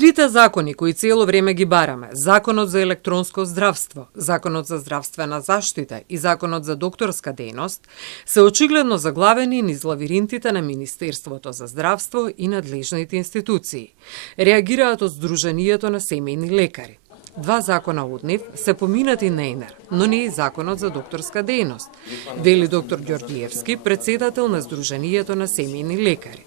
Трите закони кои цело време ги бараме, Законот за електронско здравство, Законот за здравствена заштита и Законот за докторска дејност, се очигледно заглавени низ лавиринтите на Министерството за здравство и надлежните институции. Реагираат од Сдруженијето на семејни лекари. Два закона од нив се поминати наинер, но не и Законот за докторска дејност, вели доктор Ѓорѓиевски, председател на Сдруженијето на семејни лекари.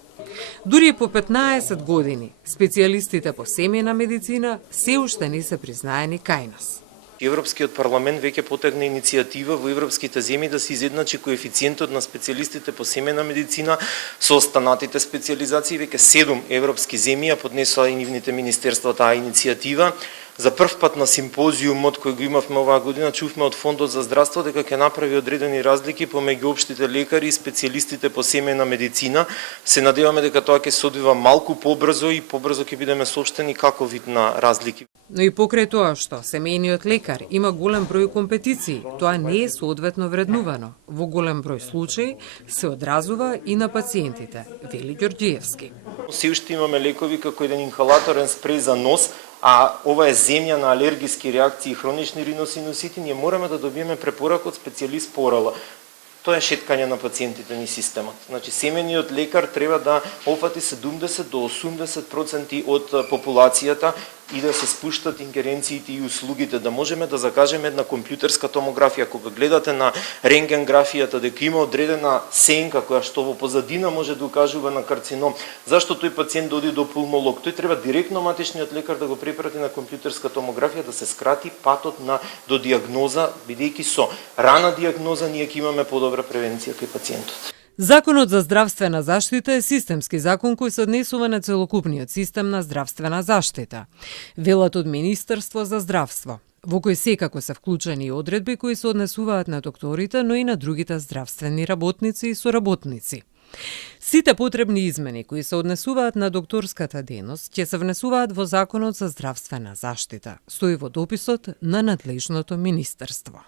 Дури по 15 години, специјалистите по семејна медицина се уште не се признаени кај нас. Европскиот парламент веќе потегна иницијатива во европските земји да се изедначи коефициентот на специјалистите по семејна медицина со останатите специјализации. Веќе 7 европски земји ја поднесоа и нивните министерства таа иницијатива. За прв пат на симпозиумот кој го имавме оваа година чувме од Фондот за здравство дека ќе направи одредени разлики помеѓу општите лекари и специјалистите по семејна медицина. Се надеваме дека тоа ќе се одвива малку побрзо и побрзо ќе бидеме соопштени како вид на разлики. Но и покрај тоа што семејниот лекар има голем број компетиции, тоа не е соодветно вреднувано. Во голем број случаи се одразува и на пациентите, вели Ѓорѓиевски. Се уште имаме лекови како еден инхалаторен спреј за нос, а ова е земја на алергиски реакции и хронични риносинусити, ние мораме да добиеме препорака од специјалист по ОРЛ. Тоа е шеткање на пациентите ни системот. Значи, семејниот лекар треба да опфати 70 до 80% од популацијата и да се спуштат ингеренциите и услугите, да можеме да закажеме една компјутерска томографија. Кога гледате на рентгенграфијата дека има одредена сенка која што во позадина може да укажува на карцином, зашто тој пациент да оди до пулмолог? Тој треба директно матичниот лекар да го препрати на компјутерска томографија, да се скрати патот до диагноза, бидејќи со рана диагноза ние ќе имаме подобра превенција кај пациентот. Законот за здравствена заштита е системски закон кој се однесува на целокупниот систем на здравствена заштита, велат од Министерство за здравство, во кој секако се вклучени одредби кои се однесуваат на докторите, но и на другите здравствени работници и соработници. Сите потребни измени кои се однесуваат на докторската дејност ќе се внесуваат во Законот за здравствена заштита, стои во дописот на надлежното министерство.